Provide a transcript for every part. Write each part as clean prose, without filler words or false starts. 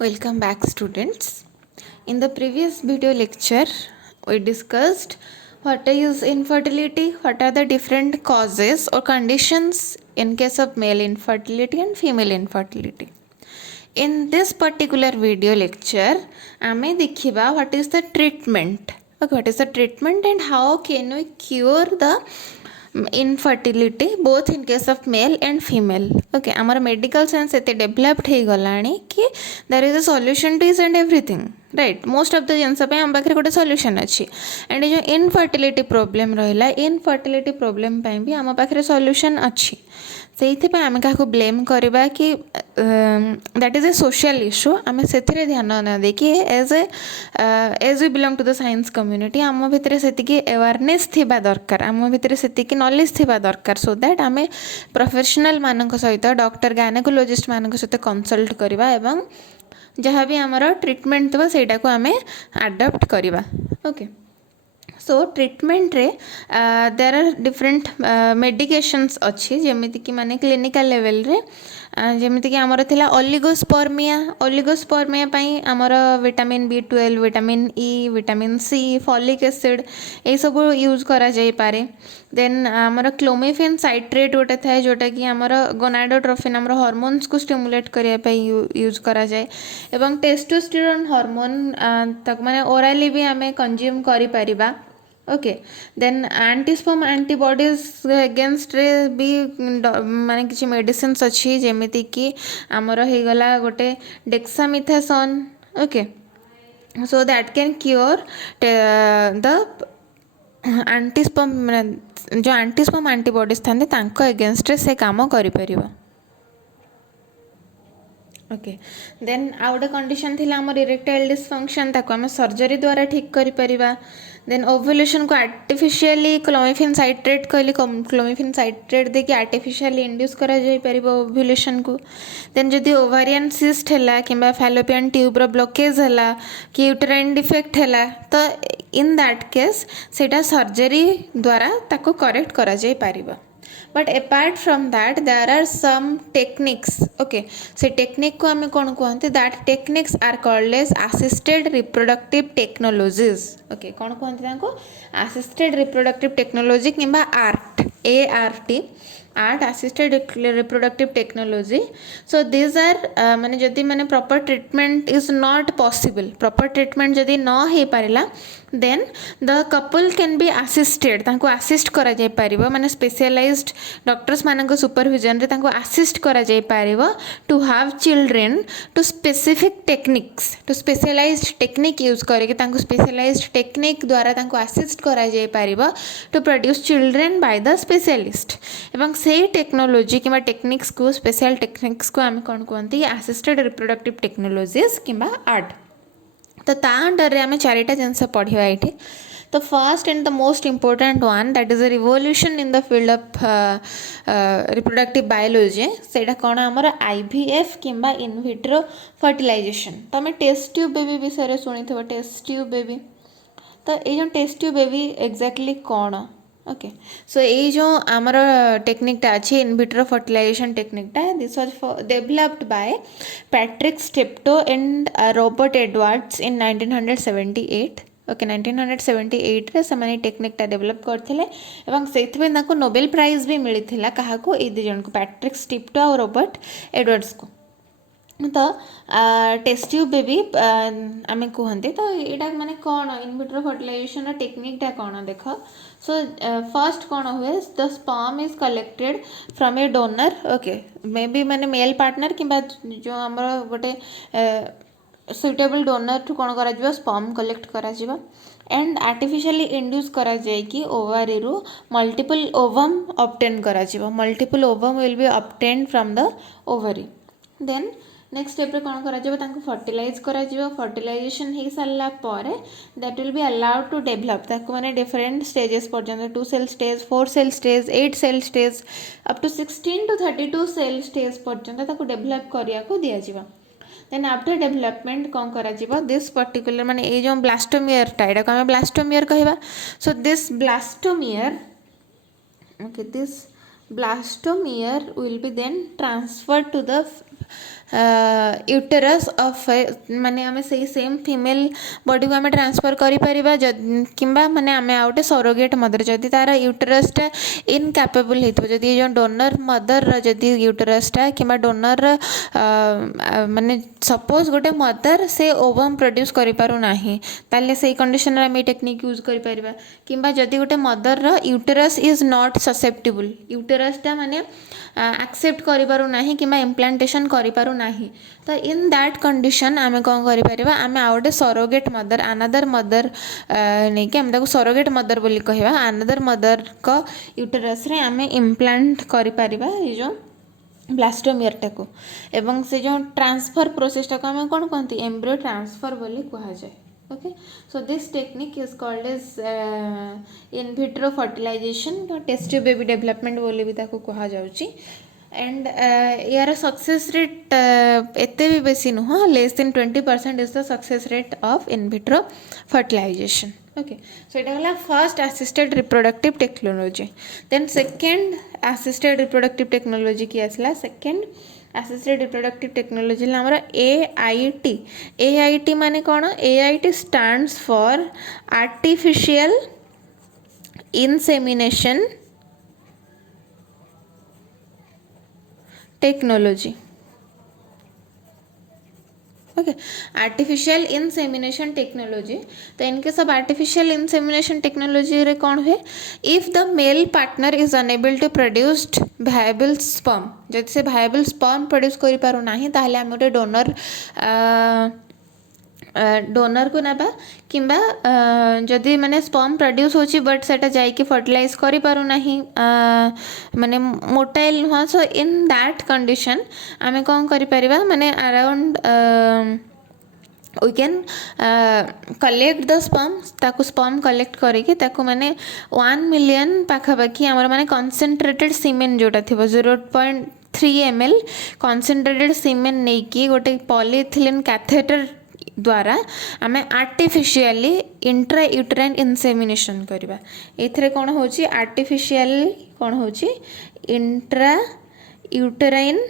Welcome back, students. In the previous video lecture, we discussed what is infertility, what are the different causes or conditions in case of male infertility and female infertility. In this particular video lecture, ame dekhiba what is the treatment. Okay, what is the treatment and how can we cure the infertility both in case of male and female. Okay, our medical science एते developed हो गलानी कि there is a solution to each and everything, right? Most of the जिनस पे हम पाखरे गोटे solution अच्छी and जो infertility problem रहिला infertility problem पे भी हम पाखरे solution अच्छी से आम क्या ब्लेम करवा कि that is a social issue आम से ध्यान न देकी as we belong to the science community आम भितर से अवेयरनेस थिबा दरकार आम भितर से नॉलेज थिबा दरकार सो दैट आम प्रोफेशनल मानक सहित डॉक्टर गायनेकोलॉजिस्ट मानक सहित कंसल्ट करवा एवं जहाँ भी आमर ट्रीटमेंट थिबा सेटा को आम अडॉप्ट करवा ओके सो ट्रीटमेंट रे देर आर डिफरेंट मेडिकेशंस अच्छी जमीती कि माने क्लिनिकल लेवल रे जमीती कि आमर थिला ओलिगोस्पर्मिया पाई आमर vitamin B12 vitamin E vitamin C folic acid ये सब यूज करा जाई पारे देन आमर क्लोमिफेन साइट्रेट गोटे थाए जोटा कि आमर गोनाडोट्रोफिन आमर हार्मोन्स को स्टिमुलेट करने पे यूज करा जाए एवं टेस्टोस्टेरोन हार्मोन तक माने ओराली भी आमे कंज्यूम करि परिबा okay then antisperm antibodies against रे भी माने किछि मेडिसिन्स अच्छी जेमिति कि आमर हो गला गोटे dexamethasone okay so that can cure the antisperm जो एंटीस्पर्म एंटीबॉडीज थांते तांको अगेंस्ट रे से काम करि परिबा ओके देन आउ गोटे कंडीशन थी आम इरेक्टाइल डिसफंक्शन ताको आम सर्जरी द्वारा ठीक करि परिबा देन ओव्युलेशन को आर्टिफिशियली क्लोमिफिन साइट्रेट कहली क्लोमिफिन साइट्रेट देखिए आर्टिफिशियली इंड्यूस करा जाई परिबा ओव्युलेशन को देन जदि ओवारियन सिस्ट हैला किंबा फैलोपियन ट्यूब्र ब्लॉकेज हैला कि यूटेराइन डिफेक्ट हैला तो इन दैट केस सेटा सर्जरी द्वारा ताको करेक्ट करा जाई परिबा but apart from that there are some techniques okay से टेक्निक को आम कौन कहते that techniques are called as assisted reproductive technologies okay कौन कहते असिस्टेड रिप्रोडक्टिव टेक्नोलॉजी किंबा ART ART assisted reproductive technology so these are माने जदि माने proper treatment is not possible proper treatment जदि न हो पारिला then the couple can be assisted तांको असिस्ट करा जाय पारिबो माने स्पेशलाइज्ड डॉक्टर्स मानक सुपरविजन रे तांको असिस्ट करा जाय पारिबो to have children to specific techniques to specialised technique use करके तांको स्पेशलाइज्ड टेक्निक द्वारा तांको असिस्ट करा जाय पारिबो to produce children by the specialist एवं से टेक्नोलॉजी कि टेक्निक्स को स्पेशल टेक्निक्स को आम कौन कहते असिस्टेड रिप्रोडक्टिव टेक्नोलॉजीज किंबा आर्ट तो ता अंडर आम चारिटा जिनस पढ़ा ये तो first and the most important one that is a revolution in the field of reproductive biology सेटा कौन आमर IVF किंबा इन विट्रो फर्टिलाइजेशन तो आम टेस्ट ट्यूब बेबी विषय शुणी टेस्ट ट्यूब बेबी तो ये टेस्ट ट्यूब बेबी एक्जाक्टली कौन ओके सो ये जो आमर टेक्निकटा अच्छी इन विट्रो फर्टिलाइजेशन टेक्निकटा this was developed by Patrick Steptoe and Robert Edwards in 1978 okay 1978 रे से टेक्निकटा डेवलप करथिले एवं सेथबे ताको नोबेल प्राइज भी मिलिथिला काहाको ए दु जन को पैट्रिक स्टेप्टो और रॉबर्ट एडवर्ड्स को तो टेस्ट ट्यूब बेबी आम कहते तो यहाँ माने कौन इन विट्रो फर्टिलाइजेशन टेक्निकटा कौन देख सो फर्स्ट कौन हुए the sperm is collected from a donor okay maybe माने मेल पार्टनर किंबा जो आमर गोटे सुइटेबल डोनर ठू कौन करा स्पर्म कलेक्ट करा एंड आर्टिफिशियली इंड्यूस करा जाए कि ओवारी रु मल्टीपल ओवम ऑब्टेन करा multiple ovum will be obtained from the ovary then next step कौन कर फर्टिलाइज कर फर्टिलाइजेशन हो सारा पर that will be allowed to develop ताको माने डिफरेंट स्टेजेस पर्यंत 2 cell stage 4 cell stage 8 cell stage up to 16 to 32 cell stage पर्यंत ताको डेभलप करिया को दिया जिवा देन आफ्टर डेवलपमेंट कौन करा जिवा दिस पर्टिकुलर माने ए जो ब्लास्टोमियर टाइडा को हमें ब्लास्टोमियर कहबा so this blastomere okay this blastomere will be then transferred to the uterus of माने आम से सेम फीमेल बॉडी को आम ट्रांसफर करिपरिबा किंबा माने आम आ गोटे सरोगेट मदर जदि तार यूटेरसटा इनकैपेबल होइथबो जदि जो डोनर मदर जदि यूटेरसटा किंबा डोनर माने सपोज गोटे मदर से ओवम प्रोड्यूस करि पारु नाही ताले से कंडीशन रे आम टेक्निक यूज करि परिबा किंबा जदि गोटे mother uterus is not susceptible यूटेरसटा माने एक्सेप्ट करि पारु नाही किंबा इम्प्लांटेशन करि पारु नाही तो इन दैट कंडीशन आम कौन करिपरिबा आम आ गोटे सरोगेट मदर अनदर मदर नहीं कि आम ताको सरोगेट मदर बोली कहवा अनदर मदर को यूटेरस रे आम इम्प्लांट करिपरिबा ये जो ब्लास्टोमियर टाको एवं से जो ट्रांसफर प्रोसेस टाको आम कौन कहते एम्ब्रियो ट्रांसफर बोली कहा जाए okay so this technique is called as in vitro fertilization तो test tube baby development बोली भी ताको कहा जाउची एंड यार सक्सेस रेट एते भी बेसी नुह less than 20% is the success rate of in vitro fertilisation okay so इटा होला first assisted reproductive technology then second assisted reproductive technology की आसला सेकंड असिस्टेड रिप्रोडक्टिव टेक्नोलॉजी हमारा AIT माने कौन AIT stands for artificial insemination technology okay artificial insemination technology तो इनके सब आर्टिफिशियल इंसेमिनेशन टेक्नोलॉजी रे कौन हुए if the male partner is unable to produced viable sperm जब से वायबल स्पर्म प्रोड्यूस करि पारु नाही ताहले हम गोटे डोनर को नाबा किंबा जदि माने स्पर्म प्रोड्यूस होची बट सेटा जाई कि फर्टिलाइज करि पारु नाही माने मोटाइल नुह सो इन दैट कंडीशन आमे कौन करि परिबा माने around we can collect the sperm ताकू स्पर्म कलेक्ट करके ताकू माने 1 मिलियन पाखापाखि आमर माने कंसंट्रेटेड सीमेन जोटा थिबो 0.3 ml कंसंट्रेटेड सीमेन नहीं कि गोटे पॉलीथिलीन कैथेटर द्वारा आम आर्टिफिशियली इंट्रा यूटेराइन इंसेमिनेशन करवा एथरे कौन होची आर्टिफिशियल कौन होची इंट्रा यूटेराइन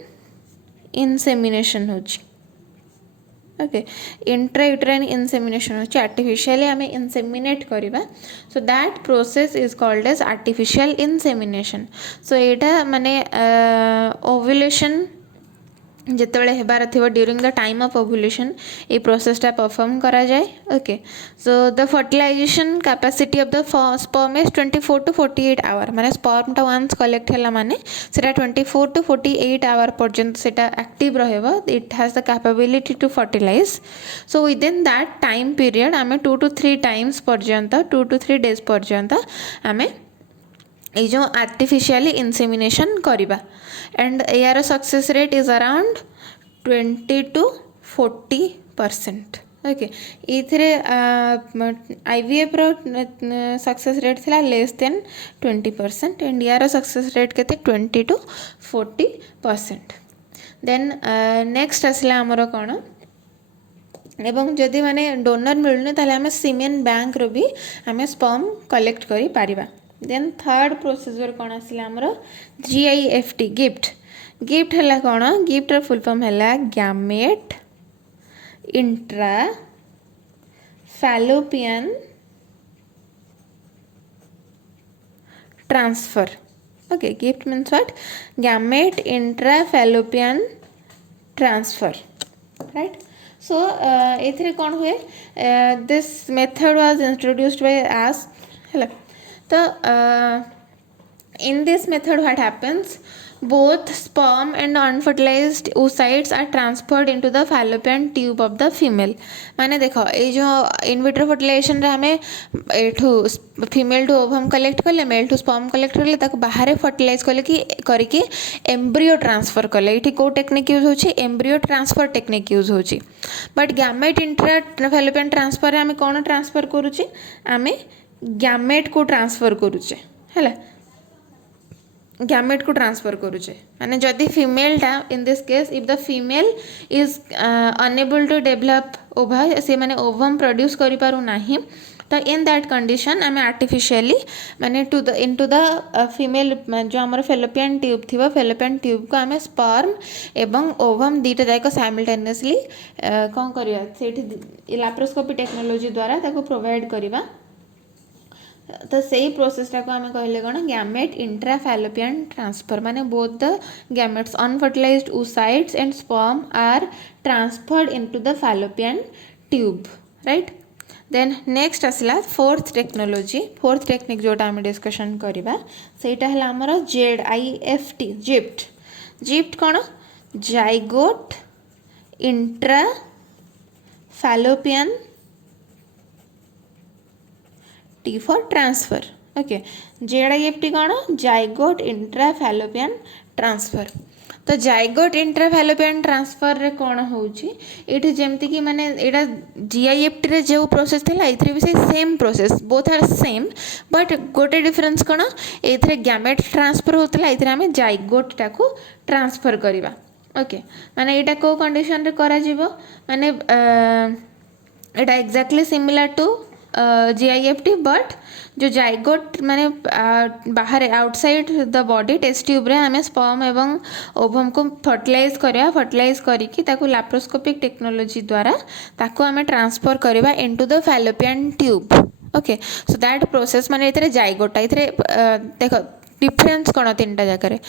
इंसेमिनेशन होची ओके इंट्रा यूटेराइन इंसेमिनेशन होची आर्टिफिशियली आम इंसेमिनेट करवा so that process is called as artificial insemination so एटा माने ओव्यूलेशन जितेबाला हेबार थी during the time of ovulation ये प्रोसेसटा परफॉर्म करा जाए okay so the fertilisation capacity of the sperm is 24 to 48 hour माने स्पर्मटा वंस कलेक्ट हैला माने सेटा 24 to 48 आवर पर्यंत सेटा एक्टिव रहबो it has the capability to fertilise so within that time period आमे 2 to 3 टाइम्स पर्यंत 2 to 3 डेज पर्यंत आमे ये जो आर्टिफिशियली इंसेमिनेशन करवा एंड यार success rate is around 20 to 40% okay इथरे IVF रो सक्सेस रेट थिला लेस देन 20% एंड यार सक्सेस रेट केते 20 to 40% देन नेक्स्ट आसला हमरो कोन एवं जदि माने डोनर मिलने ताले हमें सीमेन बैंक रो भी हमें स्पर्म कलेक्ट करि पारिबा देन थर्ड प्रोसीजर कौन आसला हमरो GIFT गिफ्ट गिफ्ट है कौन गिफ्ट फुल फॉर्म है gamete intra fallopian transfer okay gift means what gamete intra fallopian transfer right so एथरे कौन हुए this method was introduced by एस हेलो तो in this method what happens both sperm and unfertilized oocytes are transferred into the fallopian tube of the female माने देखो ये जो इन विट्रो फर्टिलाइजेशन रे हमें एठू फीमेल टू ओवम कलेक्ट कले मेल टू स्पर्म कलेक्ट कले ताको बाहर फर्टिलाइज कले कि करके एम्ब्रियो ट्रांसफर कले इठी को टेक्निक यूज होची एम्ब्रियो ट्रांसफर टेक्निक यूज होची but gamete intra fallopian transfer रे हमें कोन ट्रांसफर करूची हमें गैमेट को ट्रांसफर करूचे हैला गैमेट को ट्रांसफर करूचे माने जदि फीमेल टा in this case if the female is unable to develop ova से माने ओवम प्रोड्यूस करि पारु नाही तो इन दैट कंडीशन आम आर्टिफिशियली माने इनटू द फीमेल जो आम फेलोपियन ट्यूब थी फेलोपियन ट्यूब को आम स्पर्म एवं ओवम दुईटा जाक साइमल्टेनियसली कौन करवा से लाप्रोस्कोपी टेक्नोलोजी द्वारा ताको प्रोवाइड करवा तो सही प्रोसेसटा को आम कहले कौन गैमेट इंट्रा फैलोपियन ट्रांसफर माने both the gametes unfertilised oocytes and sperm are transferred into the fallopian tube right. Then next आसला फोर्थ टेक्निक जोटा आम डिस्कशन करवा सेटा है आमर ZIFT जिप्ट कौन zygote intra fallopian T for transfer okay ZIFT कौन जाइगोट इंट्रा फैलोपियन ट्रांसफर। तो जाइगोट इंट्रा फैलोपियन ट्रांसफर रे कौन होची एठी जेमती कि माने एटा GIFT रे जो प्रोसेस थिला एथरे भी same process both are same but गोटे डिफरेंस कौन एथरे गैमेट ट्रांसफर होतला एथरे हमें जाइगोट टाको ट्रांसफर करवा ओके माने एटा को कंडीशन रे करा जीवो माने एटा exactly similar to GIFT but जो जाइगोट माने बाहर outside the body test tube रे हमें स्पर्म एवं ओवम को फर्टिलाइज करिकी ताको लैप्रोस्कोपिक टेक्नोलॉजी द्वारा ताको हमें ट्रांसफर करवा into the fallopian tube okay so that process माने इतरे जाइगोटा इतरे देखो डिफरेंस कौन तीन टा जगह